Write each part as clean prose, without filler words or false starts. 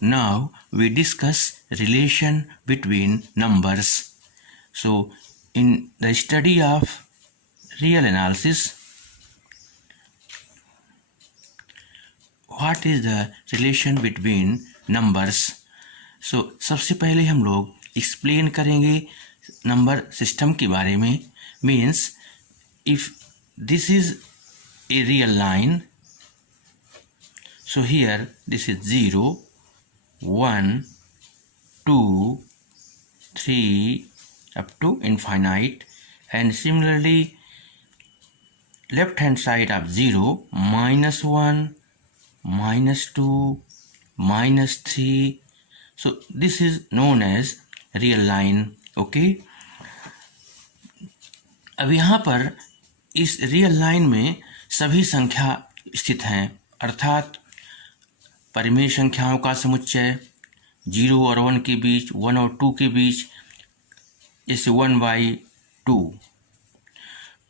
now we discuss relation between numbers. So in the study of real analysis, what is the relation between numbers? So सबसे पहले हम लोग एक्सप्लेन करेंगे number system के बारे में. Means if this is a real line, so here this is 0, 1, 2, 3 up to infinite, and similarly left hand side of 0, -1, -2, -3. So this is known as real line. Okay. अब यहाँ पर इस रियल लाइन में सभी संख्या स्थित हैं, अर्थात परिमेय संख्याओं का समुच्चय 0 और 1 के बीच, 1 और 2 के बीच, जैसे 1/2.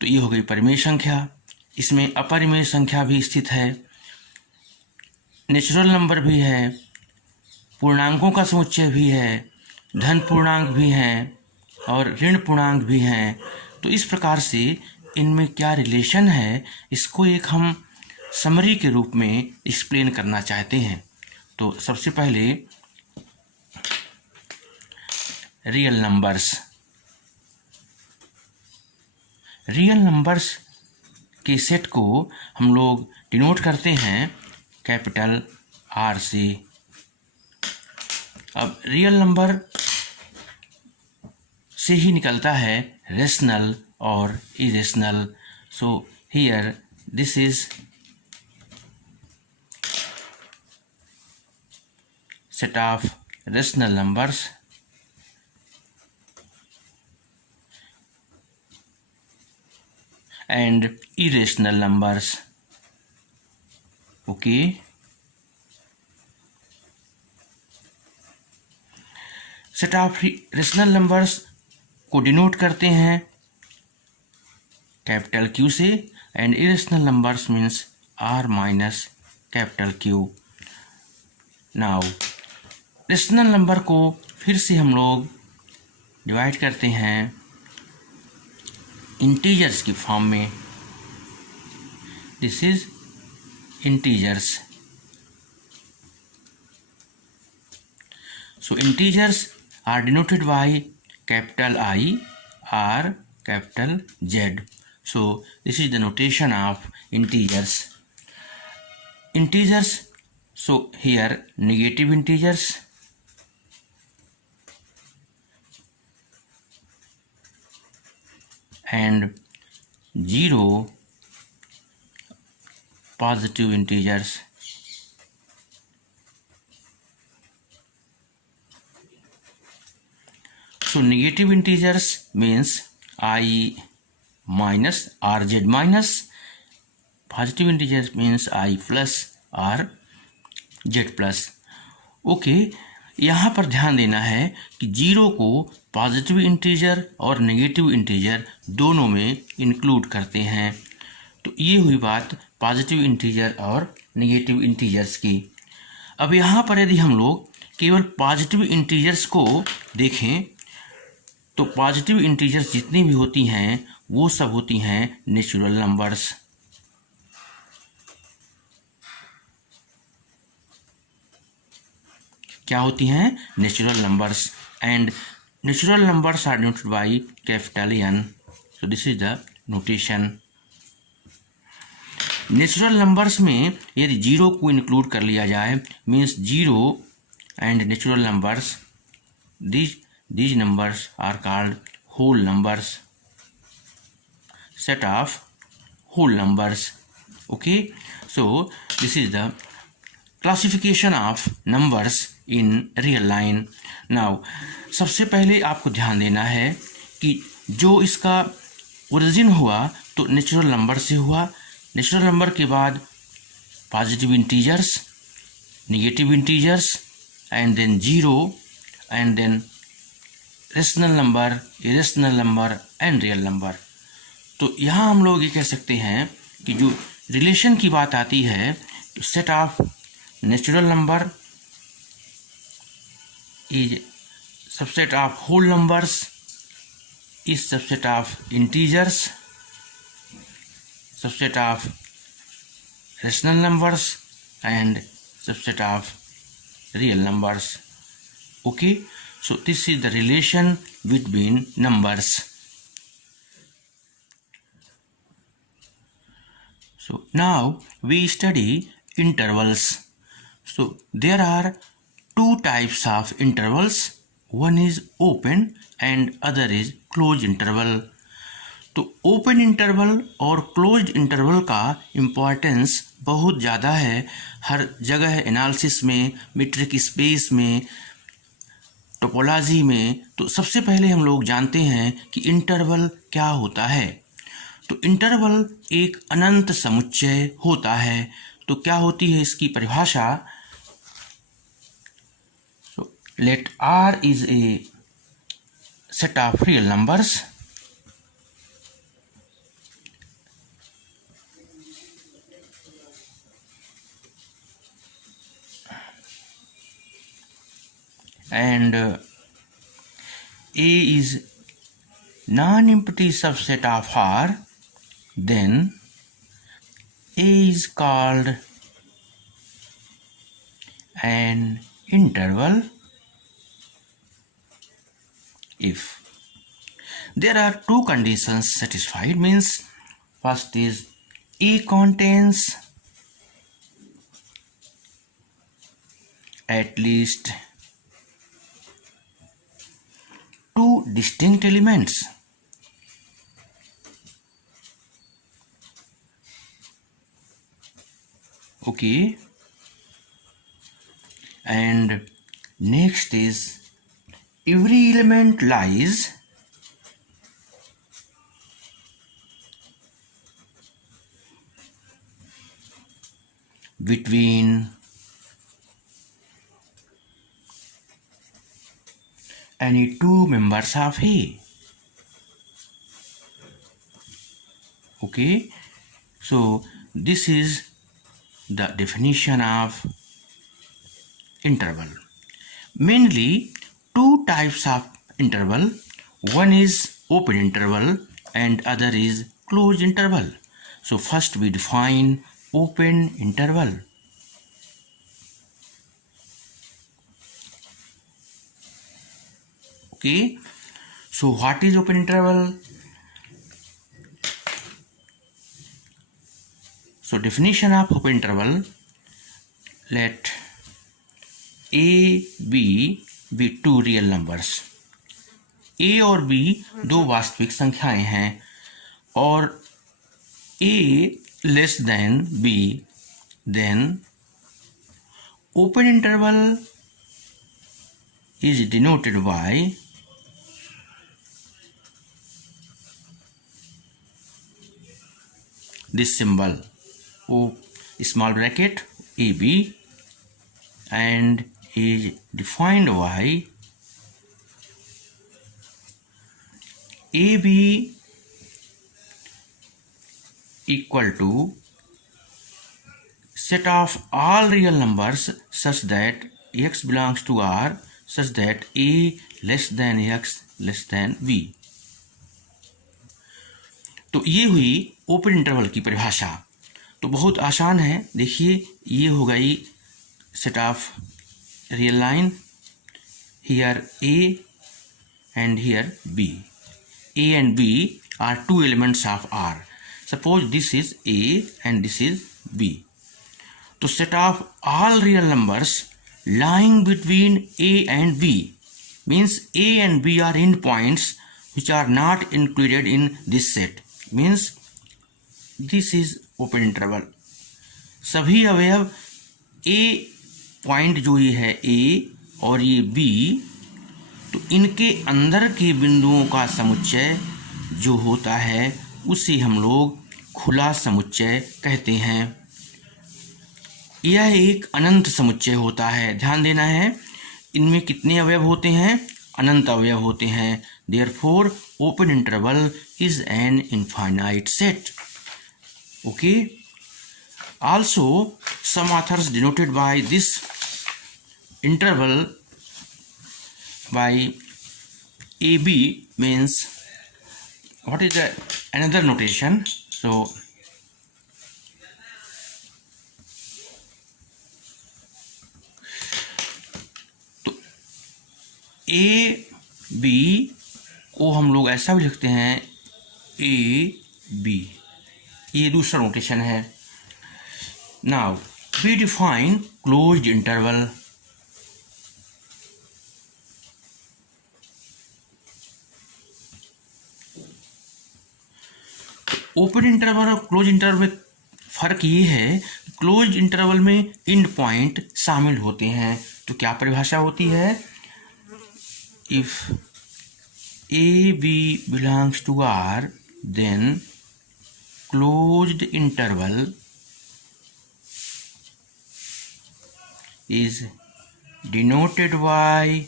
तो ये हो गई परिमेय संख्या. इसमें अपरिमेय संख्या भी स्थित है, नेचुरल नंबर भी है, पूर्णांकों का समुच्चय भी है, धन पूर्णांक भी हैं और ऋण पूर्णांक भी हैं. तो इस प्रकार से इनमें क्या रिलेशन है, इसको एक हम समरी के रूप में एक्सप्लेन करना चाहते हैं. तो सबसे पहले रियल नंबर्स. रियल नंबर्स के सेट को हम लोग डिनोट करते हैं कैपिटल R से. अब रियल नंबर से ही निकलता है रेशनल और irrational. So here this is set of rational numbers and irrational numbers. Okay. set of rational numbers को डिनोट करते हैं कैपिटल Q से, and irrational numbers means R minus capital Q. Now rational number को फिर से हम लोग डिवाइड करते हैं इंटीजर्स की फॉर्म में. This is integers. So integers are denoted by capital I, R, capital Z. So this is the notation of integers. Integers, so here negative integers, and 0 positive integers. So negative integers means I minus RZ minus, positive integers means I plus RZ plus. Okay, यहाँ पर ध्यान देना है कि 0 को positive integer और negative integer दोनों में इंक्लूड करते हैं. तो ये हुई बात पॉजिटिव इंटीजर और नेगेटिव इंटीजर्स की. अब यहाँ पर यदि हम लोग केवल पॉजिटिव इंटीजर्स को देखें तो पॉजिटिव इंटीजर्स जितनी भी होती हैं वो सब होती हैं नेचुरल नंबर्स. क्या होती हैं? Natural numbers. And natural numbers are denoted by capital N. So this is the notation. Natural numbers में यदि 0 को इंक्लूड कर लिया जाए means 0 and natural numbers, these numbers are called whole numbers, set of whole numbers. Okay, so this is the classification of numbers in real line. Now सबसे पहले आपको ध्यान देना है कि जो इसका ओरिजिन हुआ तो नेचुरल नंबर से हुआ. नेचुरल नंबर के बाद positive integers, negative integers, and then 0, and then rational number, irrational number and real number. तो यहाँ हम लोग ये कह सकते हैं कि जो रिलेशन की बात आती है तो set of natural number is subset of whole numbers, is subset of integers, subset of rational numbers, and subset of real numbers. Okay, so this is the relation between numbers. So now we study intervals. So there are two types of intervals. One is open and other is closed interval. तो open interval और closed interval का इम्पॉर्टेंस बहुत ज़्यादा है हर जगह, एनालिसिस में, metric space में, टोपोलॉजी में। तो सबसे पहले हम लोग जानते हैं कि इंटरवल क्या होता है। तो इंटरवल एक अनंत समुच्चय होता है। तो क्या होती है इसकी परिभाषा? Let R is a set of real numbers and A is non-empty subset of R, then A is called an interval if there are two conditions satisfied. Means first is A contains at least two distinct elements. Okay, and next is every element lies between any two members of A. Okay, so this is the definition of interval. Mainly two types of interval. One is open interval and other is closed interval. So first we define open interval. Okay, so what is open interval? So definition of open interval, let A, B be two real numbers. A और B दो वास्तविक संख्याएं हैं और A less than B, then open interval is denoted by this symbol O small bracket AB and is defined by AB equal to set of all real numbers such that x belongs to R such that A less than x less than B. तो ये हुई open interval की परिभाषा। तो बहुत आसान है, देखिए ये हो गई set of real line, here A and here B. A and B are two elements of R. Suppose this is A and this is B. तो set of all real numbers lying between A and B means A and B are endpoints which are not included in this set. Means this is open interval. सभी अवयव A point जो ये है A और ये B, तो इनके अंदर के बिंदुओं का समुच्चय जो होता है उसे हम लोग खुला समुच्चय कहते हैं। यह एक अनंत समुच्चय होता है। ध्यान देना है, इनमें कितने अवयव होते हैं? अनंत अवयव होते हैं। Therefore, open interval is an infinite set. Okay. Also, some authors denoted by this interval by AB means what is the another notation? So A B को हम लोग ऐसा भी लिखते हैं ए बी, ये दूसरा नोटेशन है। Now we define closed interval. Open interval और क्लोज इंटरवल में फर्क ये है, क्लोज इंटरवल में एंड पॉइंट शामिल होते हैं। तो क्या परिभाषा होती है? If A B belongs to R then closed interval is denoted by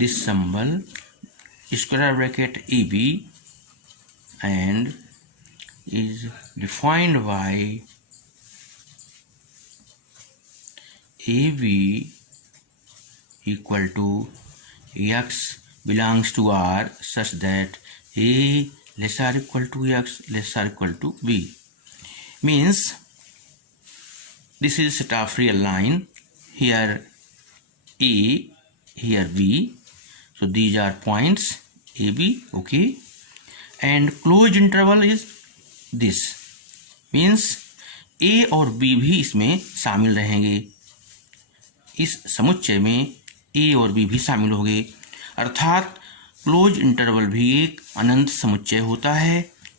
this symbol square bracket EB and is defined by AB equal to x belongs to R such that A less or equal to x less or equal to B. Means this is set of real line, here A, here B, so these are points A, B, okay, and closed interval is this, means A और B भी इसमें शामिल रहेंगे, इस समुच्चय में A और B भी शामिल होंगे, अर्थात क्लोज इंटरवल भी एक अनंत समुच्चय होता है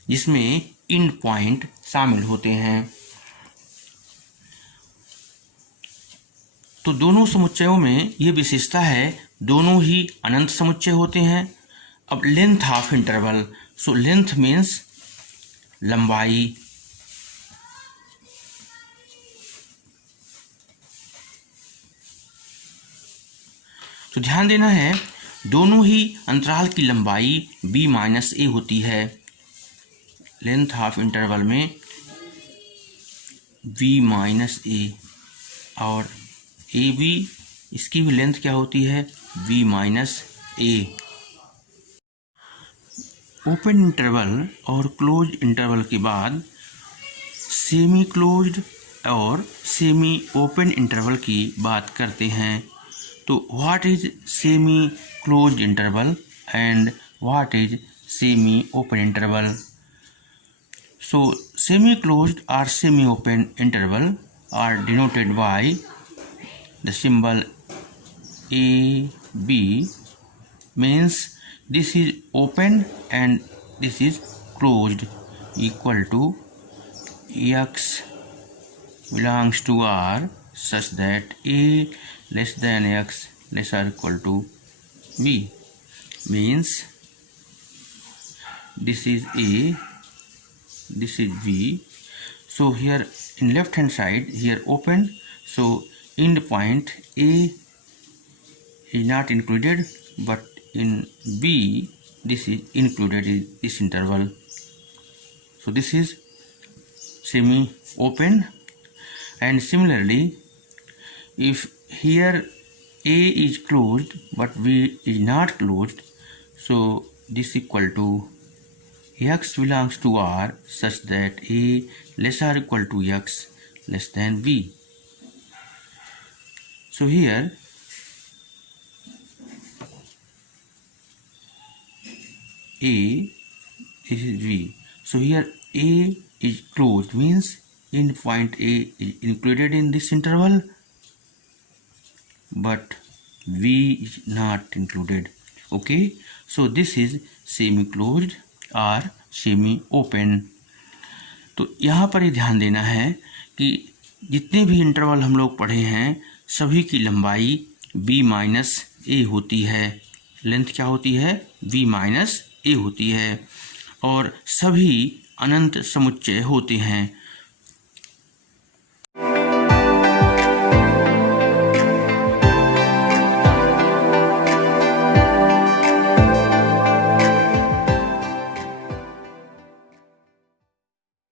जिसमें एंड पॉइंट शामिल होते हैं। तो दोनों समुच्चयों में ये विशेषता है, दोनों ही अनंत समुच्चय होते हैं। अब length of interval, so length means लंबाई, तो ध्यान देना है दोनों ही अंतराल की लंबाई b माइनस ए होती है। लेंथ ऑफ इंटरवल में b माइनस ए और ए बी, इसकी भी लेंथ क्या होती है? b minus A. Open interval और क्लोज इंटरवल के बाद सेमी क्लोज्ड और सेमी ओपन इंटरवल की बात करते हैं। तो what is semi closed interval and what is semi open interval? So semi closed और semi open interval are denoted by the symbol AB, means this is open and this is closed, equal to x belongs to R such that A less than x less or equal to B, means this is A, this is B. So here in left hand side, here open, so end point A is not included, but in B this is included in this interval. So this is semi open, and similarly if here A is closed but B is not closed, so this equal to x belongs to R such that A less or equal to x less than B. So here A is V. So here A is closed, means end point A is included in this interval, but V is not included. Okay, so this is semi closed or semi open. तो यहाँ पर ही ध्यान देना है कि जितने भी इंटरवल हम लोग पढ़े हैं सभी की लंबाई b माइनस ए होती है। लेंथ क्या होती है? b माइनस ए होती है, और सभी अनंत समुच्चय होते हैं।